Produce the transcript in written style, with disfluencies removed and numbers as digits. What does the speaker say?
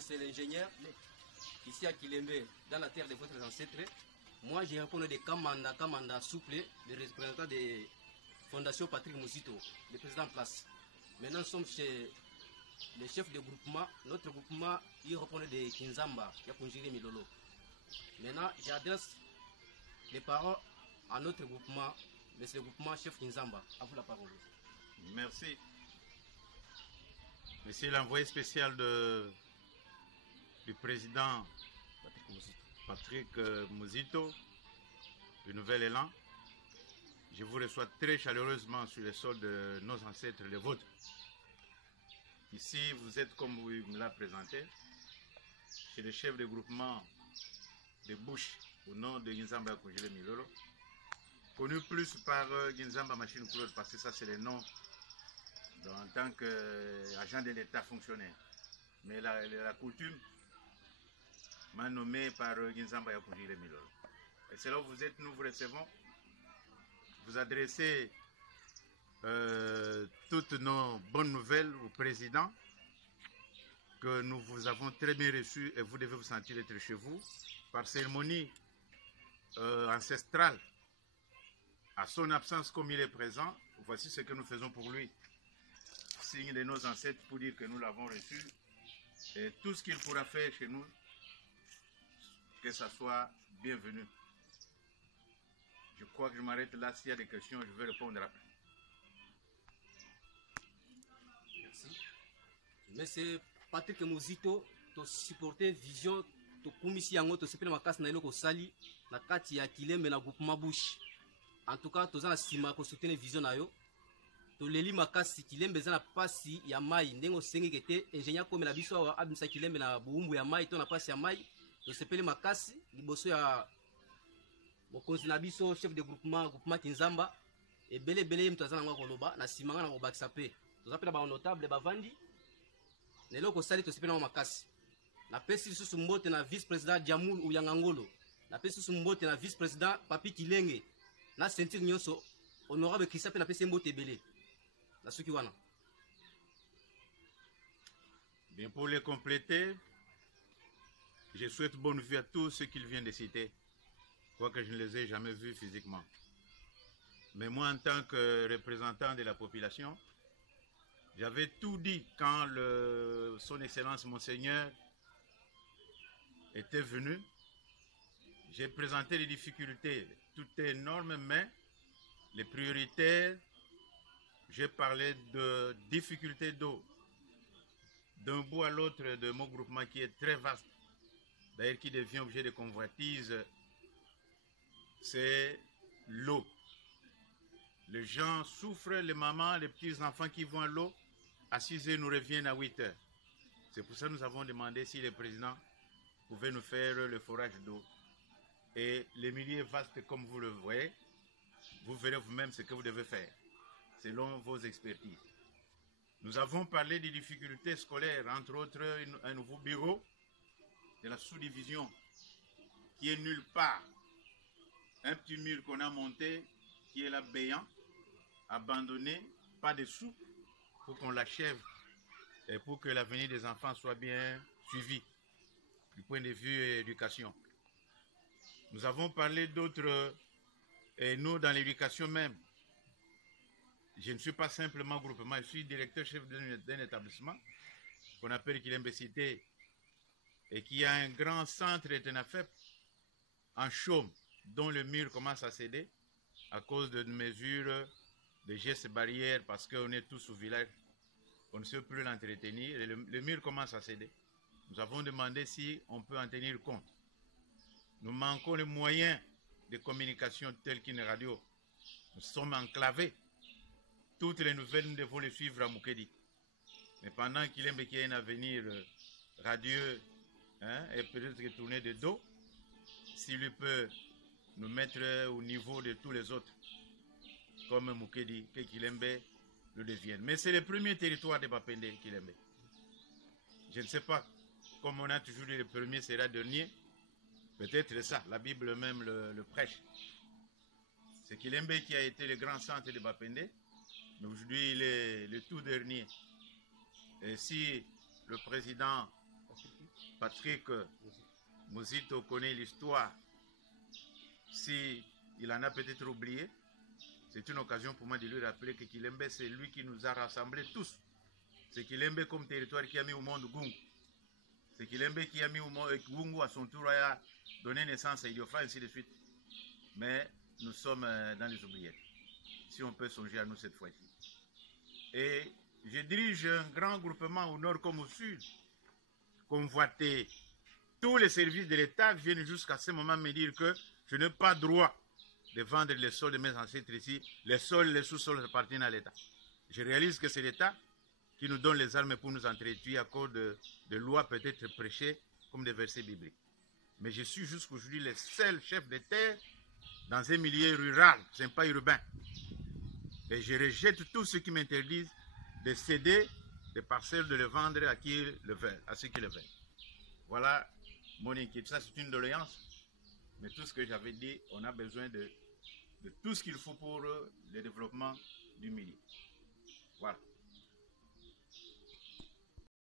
C'est l'ingénieur ici à Kilembe, dans la terre de votre ancêtre. Moi, j'ai répondu de Kamanda Souple, le représentant de Fondation Patrick Muzito, le président en place. Maintenant, nous sommes chez le chef de groupement. Notre groupement, il répond de Kinzamba, Yakunjiri Milolo. Maintenant, j'adresse les paroles à notre groupement, mais c'est le groupement chef Kinzamba. À vous la parole. Merci. Monsieur l'envoyé spécial du président Patrick Muzito, du Nouvel Élan, je vous reçois très chaleureusement sur le sol de nos ancêtres, les vôtres. Ici, vous êtes, comme vous me l'avez présenté, chez le chef de groupement de Bouche, au nom de Ginzamba Yakunjiri Milolo, connu plus par Ginzamba Machine Claude, parce que ça c'est le nom en tant qu'agent de l'État fonctionnaire. Mais la coutume m'a nommé par Ginzamba Yakunjiri Milolo. Et c'est là où vous êtes, nous vous recevons. Vous adressez toutes nos bonnes nouvelles au président, que nous vous avons très bien reçu et vous devez vous sentir être chez vous. Par cérémonie ancestrale, à son absence comme il est présent, voici ce que nous faisons pour lui. Signe de nos ancêtres pour dire que nous l'avons reçu et tout ce qu'il pourra faire chez nous, que ça soit bienvenu. Je crois que je m'arrête là. S'il y a des questions, je vais répondre après. Merci. Monsieur Patrick Muzito, tu supporter vision, tu kumisi yango, tu sepele makasi na eloko sali na kati ya Kilembe na groupement Bush. En tout cas, tu as sima ko soutenir vision na yo. Tu leli makasi Kilembe za na pasi ya mai ndengo sengi kete ingénieur comme la biso wa abimisa Kilembe na buumbu ya mai to na pasi ya mai. Tu sepele makasi liboso ya mokonzi na biso chef de groupement Kinzamba et belé mtu azana ngwa koloba na simanga na kobakisa pe. Tu zapela ba notable ba vandi. Nelo ko sali to sepele na makasi. Na pesi susu mbote na vice président Diamoul ou Yangangolo. Na pesi susu mbote na vice président Papi Kilenge. Na sentir nyonso honorable Christophe na pesi mbote belé. Na suki wana. Bien, pour les compléter, je souhaite bonne vie à tous ceux qu'il vient de citer. Quoique je ne les ai jamais vus physiquement. Mais moi, en tant que représentant de la population, j'avais tout dit quand son Excellence Monseigneur était venu. J'ai présenté les difficultés, tout est énorme, mais les prioritaires, j'ai parlé de difficultés d'eau. D'un bout à l'autre de mon groupement qui est très vaste, d'ailleurs qui devient objet de convoitise, c'est l'eau. Les gens souffrent, les mamans, les petits-enfants qui vont à l'eau, à 6 heures nous reviennent à 8 heures. C'est pour ça que nous avons demandé si le président pouvait nous faire le forage d'eau. Et les milieux vastes, comme vous le voyez, vous verrez vous-même ce que vous devez faire, selon vos expertises. Nous avons parlé des difficultés scolaires, entre autres un nouveau bureau de la sous-division qui est nulle part. Un petit mur qu'on a monté, qui est là béant, abandonné, pas de sous, pour qu'on l'achève et pour que l'avenir des enfants soit bien suivi du point de vue éducation. Nous avons parlé d'autres, et nous dans l'éducation même. Je ne suis pas simplement groupement, je suis directeur-chef d'un établissement qu'on appelle Kilembe Cité et qui a un grand centre d'ENAFEP en chaume, dont le mur commence à céder à cause de mesures de gestes barrières parce qu'on est tous au village, on ne sait plus l'entretenir et le mur commence à céder. Nous avons demandé si on peut en tenir compte. Nous manquons les moyens de communication tels qu'une radio. Nous sommes enclavés. Toutes les nouvelles, nous devons les suivre à Mukedi. Mais pendant qu'il aime qu'il y ait un avenir radieux et peut-être tourner de dos, s'il peut nous mettre au niveau de tous les autres, comme Mukedi, que Kilembe le devienne. Mais c'est le premier territoire de Bapende, Kilembe. Je ne sais pas, comme on a toujours dit le premier sera dernier, peut-être ça, la Bible même le prêche. C'est Kilembe qui a été le grand centre de Bapende, mais aujourd'hui il est le tout dernier. Et si le président Patrick Muzito connaît l'histoire, si il en a peut-être oublié, c'est une occasion pour moi de lui rappeler que Kilembe, c'est lui qui nous a rassemblés tous. C'est Kilembe comme territoire qui a mis au monde Gungu. C'est Kilembe qui a mis au monde Gungu à son tour a donné naissance à Idiofa, ainsi de suite. Mais nous sommes dans les oubliettes. Si on peut songer à nous cette fois-ci. Et je dirige un grand groupement au nord comme au sud, convoité. Tous les services de l'État viennent jusqu'à ce moment me dire que je n'ai pas droit de vendre les sols de mes ancêtres ici. Les sols, les sous-sols appartiennent à l'État. Je réalise que c'est l'État qui nous donne les armes pour nous entretuer à cause de lois peut-être prêchées comme des versets bibliques. Mais je suis jusqu'aujourd'hui le seul chef de terre dans un milieu rural, ce n'est pas urbain. Et je rejette tous ceux qui m'interdisent de céder des parcelles, de les vendre à qui le veulent, à ceux qui le veulent. Voilà mon inquiétude. Ça, c'est une doléance. Mais tout ce que j'avais dit, on a besoin de tout ce qu'il faut pour le développement du milieu. Voilà.